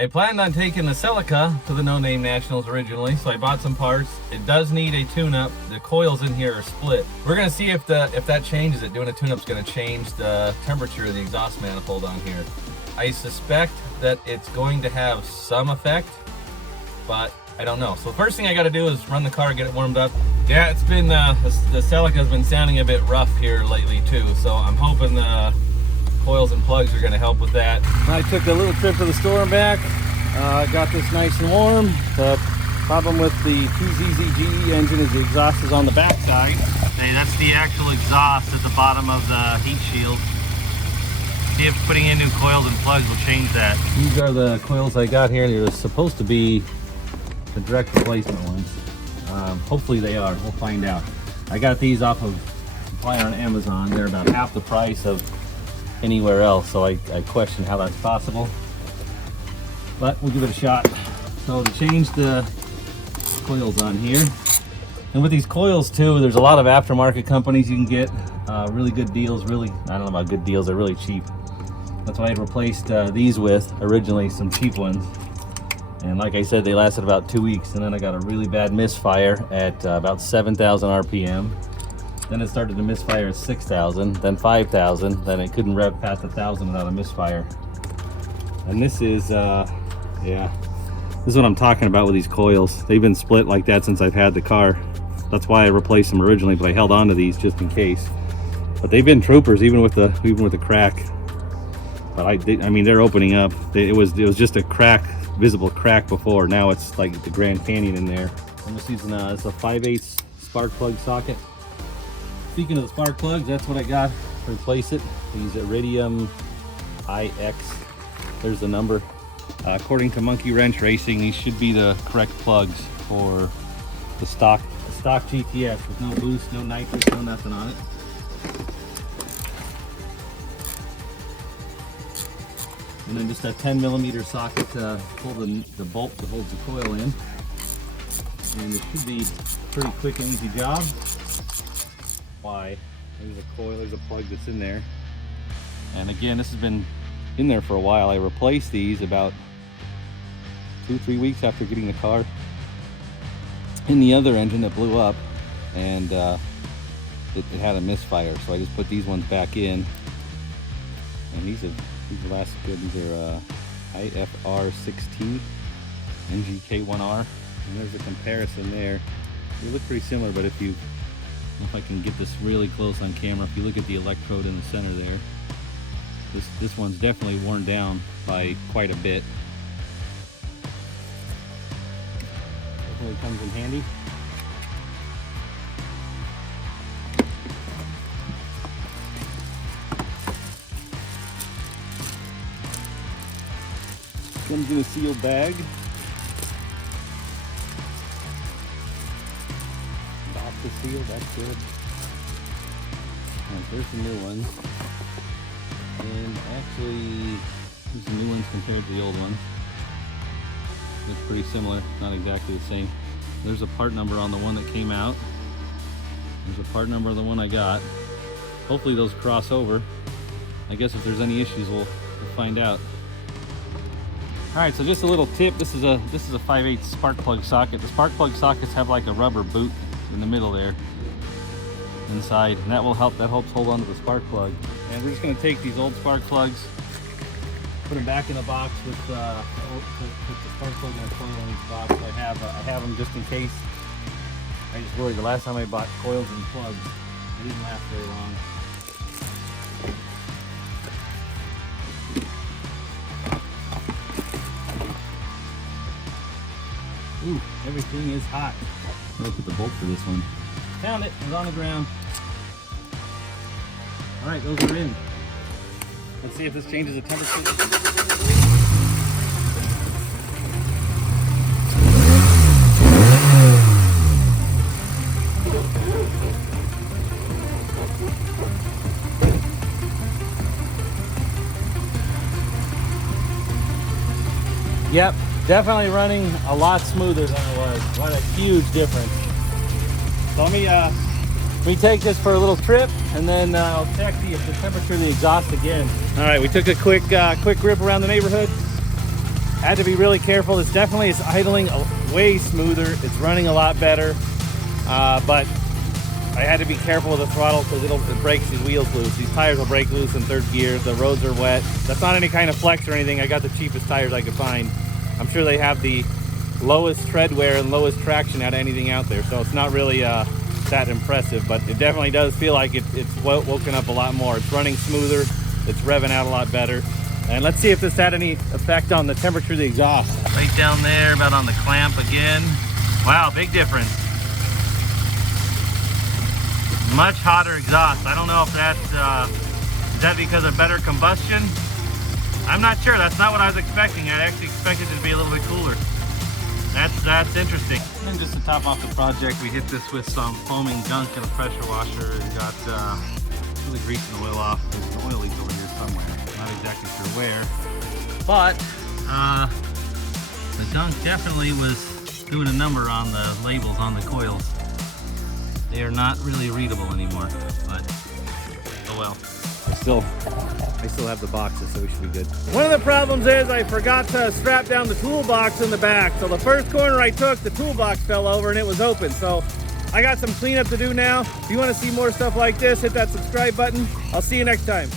I planned on taking the Celica to the No Name Nationals originally, so I bought some parts. It does need a tune-up. The coils in here are split. We're gonna see if that changes it. Doing a tune-up is gonna change the temperature of the exhaust manifold on here. I suspect that it's going to have some effect, but I don't know. So the first thing I gotta do is run the car, get it warmed up. Yeah, it's been, the Celica's been sounding a bit rough here lately too, so I'm hoping the coils and plugs are gonna help with that. I took a little trip to the store and back. Got this nice and warm. The problem with the 2ZZGE engine is the exhaust is on the back side. Hey, that's the actual exhaust at the bottom of the heat shield. See if putting in new coils and plugs will change that. These are the coils I got here. They're supposed to be the direct replacement ones. Hopefully they are. We'll find out. I got these off of supplier on Amazon. They're about half the price of anywhere else, so I question how that's possible, but we'll give it a shot. So to change the coils on here, and with these coils too, there's a lot of aftermarket companies you can get really good deals. I don't know about good deals, they're really cheap. That's what I replaced these with originally, some cheap ones, and like I said, they lasted about 2 weeks, and then I got a really bad misfire at about 7,000 RPM. Then it started to misfire at 6,000, then 5,000, then it couldn't rev past 1,000 without a misfire. And this is, yeah, this is what I'm talking about with these coils. They've been split like that since I've had the car. That's why I replaced them originally, but I held on to these just in case. But they've been troopers, even with the crack. But I mean, they're opening up. It was just a crack, visible crack before. Now it's like the Grand Canyon in there. I'm just using it's a 5/8 spark plug socket. Speaking of the spark plugs, that's what I got to replace it. These Iridium IX. There's the number. According to Monkey Wrench Racing, these should be the correct plugs for the stock GTS with no boost, no nitrous, no nothing on it. And then just a 10mm socket to pull the bolt that holds the coil in. And it should be a pretty quick and easy job. Why? There's a coil, there's a plug that's in there. And again, this has been in there for a while. I replaced these about 2-3 weeks after getting the car in the other engine that blew up, and it had a misfire, so I just put these ones back in, and these last good. These are IFR 16 NGK1R, and there's a comparison there. They look pretty similar, but if I can get this really close on camera, if you look at the electrode in the center there, this one's definitely worn down by quite a bit. Definitely comes in handy. Comes in a sealed bag. Box is sealed, that's good. Right, there's the new ones. And actually, these are new ones compared to the old ones. It's pretty similar, not exactly the same. There's a part number on the one that came out. There's a part number on the one I got. Hopefully those cross over. I guess if there's any issues, we'll find out. All right, so just a little tip. This is a 5/8 spark plug socket. The spark plug sockets have like a rubber boot in the middle there, inside, and that will help. That helps hold on to the spark plug. And we're just going to take these old spark plugs, put them back in the box with put the spark plug and a coil in each box. So I have them just in case. I just worried the last time I bought coils and plugs, they didn't last very long. Ooh, everything is hot. Look at the bolt for this one. Found it. It was on the ground. All right, those are in. Let's see if this changes the temperature. Yep, definitely running a lot smoother than it was. What a huge difference. So let me take this for a little trip, and then I'll check the temperature of the exhaust again. All right, we took a quick grip around the neighborhood. Had to be really careful. This definitely is idling way smoother. It's running a lot better, but I had to be careful with the throttle because it breaks these wheels loose. These tires will break loose in third gear. The roads are wet. That's not any kind of flex or anything. I got the cheapest tires I could find. I'm sure they have the lowest tread wear and lowest traction out of anything out there, so it's not really that impressive, but it definitely does feel like it's woken up a lot more. It's running smoother. It's revving out a lot better. And let's see if this had any effect on the temperature of the exhaust. Right down there, about on the clamp again. Wow, big difference. Much hotter exhaust. I don't know if that's, is that because of better combustion? I'm not sure. That's not what I was expecting. I actually expected it to be a little bit cooler. That's interesting. And then just to top off the project, we hit this with some foaming gunk and a pressure washer. It got the grease and oil off. There's an oil leak over here somewhere. Not exactly sure where. But the gunk definitely was doing a number on the labels on the coils. They are not really readable anymore, but oh well. I still have the boxes, so we should be good. One of the problems is I forgot to strap down the toolbox in the back. So the first corner I took, the toolbox fell over and it was open. So I got some cleanup to do now. If you want to see more stuff like this, hit that subscribe button. I'll see you next time.